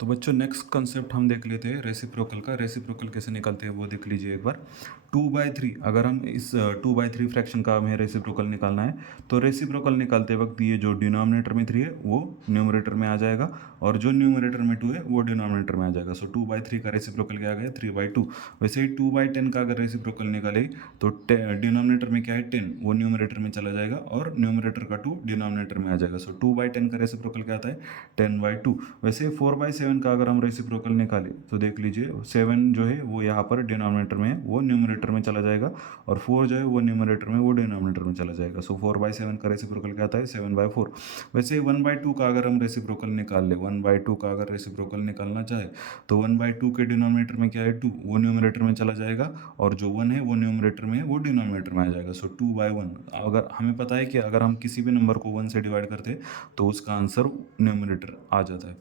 तो बच्चों next concept हम देख लेते हैं रेसिप्रोकल का। रेसिप्रोकल कैसे निकालते हैं वो देख लीजिए एक बार। 2/3 अगर हम इस 2/3 फ्रैक्शन का हमें रेसिप्रोकल निकालना है तो रेसिप्रोकल निकालते वक्त ये जो डिनोमिनेटर में 3 है वो न्यूमरेटर में आ जाएगा और जो न्यूमरेटर में 2 है वो डिनोमिनेटर में आ जाएगा। सो 2/3 का रेसिप्रोकल क्या आ गया 3/2। वैसे ही 2/10 का अगर रेसिप्रोकल निकाले तो डिनोमिनेटर में क्या है 10 वो न्यूमरेटर में चला जाएगा और न्यूमरेटर का 2 डिनोमिनेटर में आ जाएगा। सो 2/10 का रेसिप्रोकल क्या आता है 10/2। वैसे 4/7 का अगर हम रेसिप्रोकल निकालें तो देख लीजिए 7 जो है वो यहाँ पर डिनोमिनेटर में है वो न्यूमरेटर में चला जाएगा और 4 जो है वो न्यूमरेटर में वो डिनोमिनेटर में चला जाएगा। सो 4/7 का रेसिप्रोकल क्या आता है 7/4। वैसे 1/2 का अगर हम रेसिप्रोकल निकाल ले 1/2 का अगर रेसिप्रोकल निकालना चाहे तो 1/2 के डिनोमिनेटर में क्या है 2 वो न्यूमरेटर में चला जाएगा और जो 1 है वो न्यूमरेटर में है वो डिनोमिनेटर में आ जाएगा। सो 2/1 अगर हमें पता है कि अगर हम किसी भी नंबर को 1 से डिवाइड करते हैं तो उसका आंसर न्यूमरेटर आ जाता है।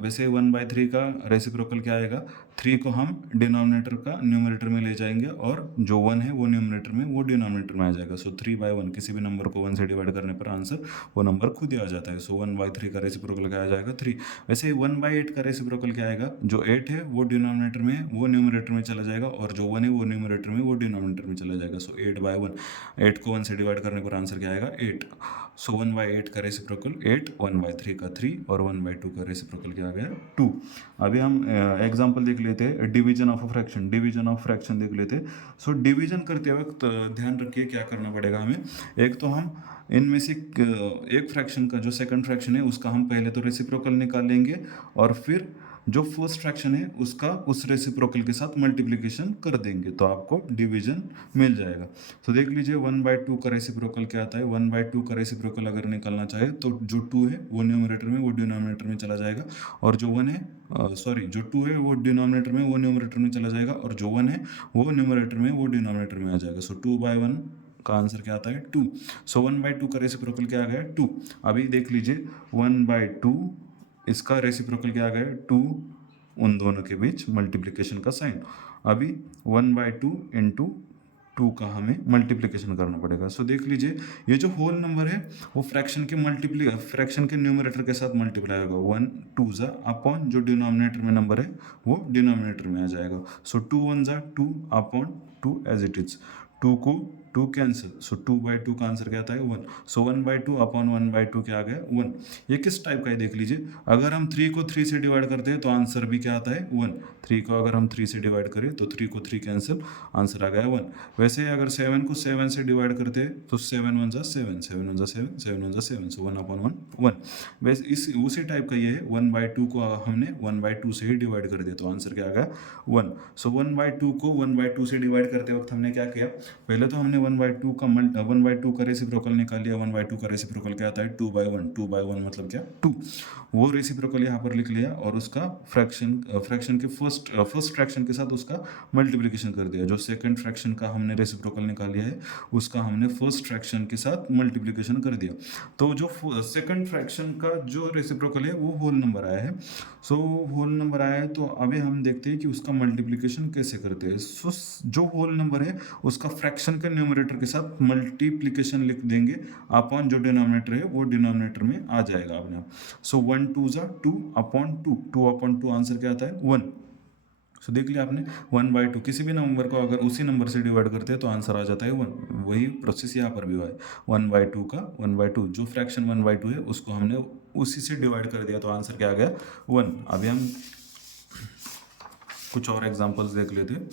वैसे 1/3 का रेसिप्रोकल क्या आएगा 3 को हम डिनोमिनेटर का न्यूमरेटर में ले जाएंगे और जो 1 है वो न्यूमरेटर में वो डिनोमिनेटर में आ जाएगा। सो 3/1 किसी भी नंबर को 1 से डिवाइड करने पर आंसर वो नंबर खुद ही आ जाता है। सो 1/3 का रेसिप्रोकल क्या आ जाएगा 3। वैसे 1/8 का रेसिप्रोकल क्या आएगा जो 8 है वो डिनोमिनेटर में वो न्यूमरेटर में चला जाएगा और जो 1 है वो न्यूमरेटर में वो डिनोमिनेटर में चला जाएगा। सो 8/1 8 को 1 से डिवाइड करने पर आंसर क्या आएगा 8। सो 1/8 का रेसिप्रोकल 8, 1/3 का 3 और 1/2 का रेसिप्रोकल क्या आ गया 2। अभी हम एग्जांपल देख लेते हैं division of a fraction. Division of fraction देख लेते हैं। सो डिवीजन करते वक्त ध्यान रखिए क्या करना पड़ेगा हमें। एक तो हम इनमें से एक फ्रैक्शन का जो सेकंड फ्रैक्शन है उसका हम पहले तो रेसिप्रोकल निकाल लेंगे और फिर जो फर्स्ट फ्रैक्शन है उसका उस रेसिप्रोकल के साथ मल्टीप्लिकेशन कर देंगे तो आपको डिवीजन मिल जाएगा। तो देख लीजिए 1/2 का रेसिप्रोकल क्या आता है 1/2 का रेसिप्रोकल अगर निकालना चाहे तो जो 2 है वो न्यूमरेटर में वो डिनोमिनेटर में चला जाएगा और जो 1 है सॉरी जो 2 है वो डिनोमिनेटर में वो न्यूमरेटर में चला जाएगा और जो 1 है वो न्यूमरेटर में वो डिनोमिनेटर में आ जाएगा। सो 2/1 का आंसर क्या आता है 2। सो 1/2 का रेसिप्रोकल क्या आ गया 2। अभी देख लीजिए 1/2 इसका रेसिप्रोकल क्या आ गया 2 उन दोनों के बीच मल्टीप्लिकेशन का साइन। अभी 1/2 इंटू 2 का हमें मल्टीप्लिकेशन करना पड़ेगा। सो देख लीजिए ये जो होल नंबर है वो फ्रैक्शन के न्यूमरेटर के साथ मल्टीप्लाई होगा 1 2 ज़ा अपॉन जो डिनोमिनेटर में नंबर है वो डिनोमिनेटर में आ जाएगा। सो 2 1 ज़ा 2 अपॉन 2 एज इट इज 2 को 2 कैंसिल। सो 2/2 का आंसर क्या आता है 1। सो 1/2 अपॉन 1/2 क्या आ गया 1। ये किस टाइप का है देख लीजिए। अगर हम 3 को 3 से डिवाइड करते हैं तो आंसर भी क्या आता है 1। 3 को अगर हम 3 से डिवाइड करें तो 3 को 3 कैंसिल आंसर आ गया 1। वैसे अगर 7 को 7 से डिवाइड करते हैं तो 7 1 ज़ा 7 7 1 ज़ा 7 7 1 ज़ा 7 सो 1 अपॉन 1 1। वैसे इस उसी टाइप का ये है 1/2 को हमने 1/2 से ही डिवाइड कर दिया तो आंसर क्या आ गया 1। सो 1/2 को 1/2 से डिवाइड करते वक्त हमने क्या किया पहले तो हमने 1/2 का रेसिप्रोकल निकाल लिया। 1/2 का रेसिप्रोकल क्या आता है 2/1 2/1 मतलब क्या 2। वो रेसिप्रोकल यहाँ पर लिख लिया और उसका फ्रैक्शन के फर्स्ट फ्रैक्शन के साथ उसका मल्टीप्लिकेशन कर दिया। जो सेकंड फ्रैक्शन का हमने रेसिप्रोकल निकाल लिया है उसका हमने फर्स्ट फ्रैक्शन के साथ मल्टीप्लिकेशन कर दिया। तो जो सेकंड फ्रैक्शन का जो रेसिप्रोकल है वो होल नंबर आया है। सो होल नंबर आया है तो अभी हम देखते हैं कि उसका मल्टीप्लिकेशन कैसे करते हैं। सो जो होल नंबर है उसका फ्रैक्शन के न्यूमरेटर के साथ मल्टीप्लिकेशन लिख देंगे अपॉन जो डिनोमिनेटर है वो डिनोमिनेटर में आ जाएगा अपने आप। सो 1 2 ज़ा 2 अपॉन 2 2 अपॉन 2 आंसर क्या आता है 1। सो देख लिया आपने 1/2 किसी भी नंबर को अगर उसी नंबर से डिवाइड करते हैं तो आंसर आ जाता है 1। वही प्रोसेस यहाँ पर भी हुआ है 1/2 का 1/2 जो फ्रैक्शन 1/2 है उसको हमने उसी से डिवाइड कर दिया तो आंसर क्या आ गया 1। अभी हम कुछ और एग्जांपल्स देख लेते हैं।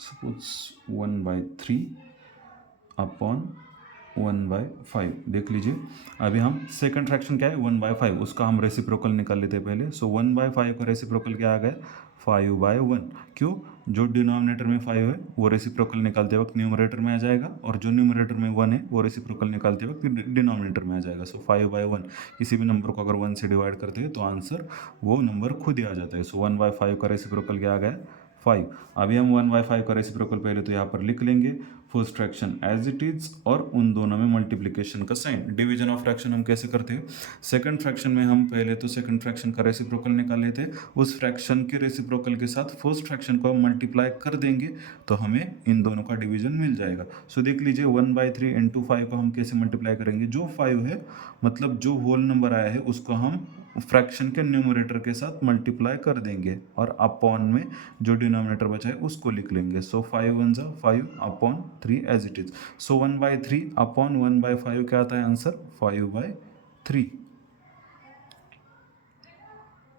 सपोज 1/3 अपॉन 1/5 देख लीजिए। अभी हम सेकंड फ्रैक्शन क्या है 1/5 उसका हम रेसिप्रोकल निकाल लेते हैं पहले। सो 1/5 का रेसिप्रोकल क्या आ गया 5/1। क्यों जो डिनोमिनेटर में 5 है वो रेसिप्रोकल निकालते वक्त न्यूमरेटर में आ जाएगा और जो न्यूमरेटर में 1 है वो रेसिप्रोकल निकालते वक्त डिनोमिनेटर में आ जाएगा। सो 5/1 किसी भी नंबर को अगर 1 से डिवाइड करते हैं तो आंसर वो नंबर खुद ही आ जाता है। सो 1/5 का रेसिप्रोकल क्या आ गया 5। अभी हम 1/5 का रेसिप्रोकल पहले तो यहाँ पर लिख लेंगे first fraction as it is और उन दोनों में मल्टीप्लिकेशन का साइन। डिवीजन ऑफ फ्रैक्शन हम कैसे करते हैं, सेकंड फ्रैक्शन में हम पहले तो सेकंड फ्रैक्शन का रेसिप्रोकल निकाल लेते हैं, उस फ्रैक्शन के रेसिप्रोकल के साथ फर्स्ट फ्रैक्शन को हम मल्टीप्लाई कर देंगे तो हमें इन दोनों का डिवीजन मिल जाएगा। सो देख लीजिए 1/3 इंटू 5 को हम कैसे मल्टीप्लाई करेंगे, जो 5 है मतलब जो होल नंबर आया है उसको हम फ्रैक्शन के न्यूमरेटर के साथ मल्टीप्लाई कर देंगे और अपॉन में जो डिनोमिनेटर बचा है उसको लिख लेंगे। सो 5 1 जा 5 upon 3 as it is. So 1/3 upon 1/5 क्या आता है आंसर 5/3।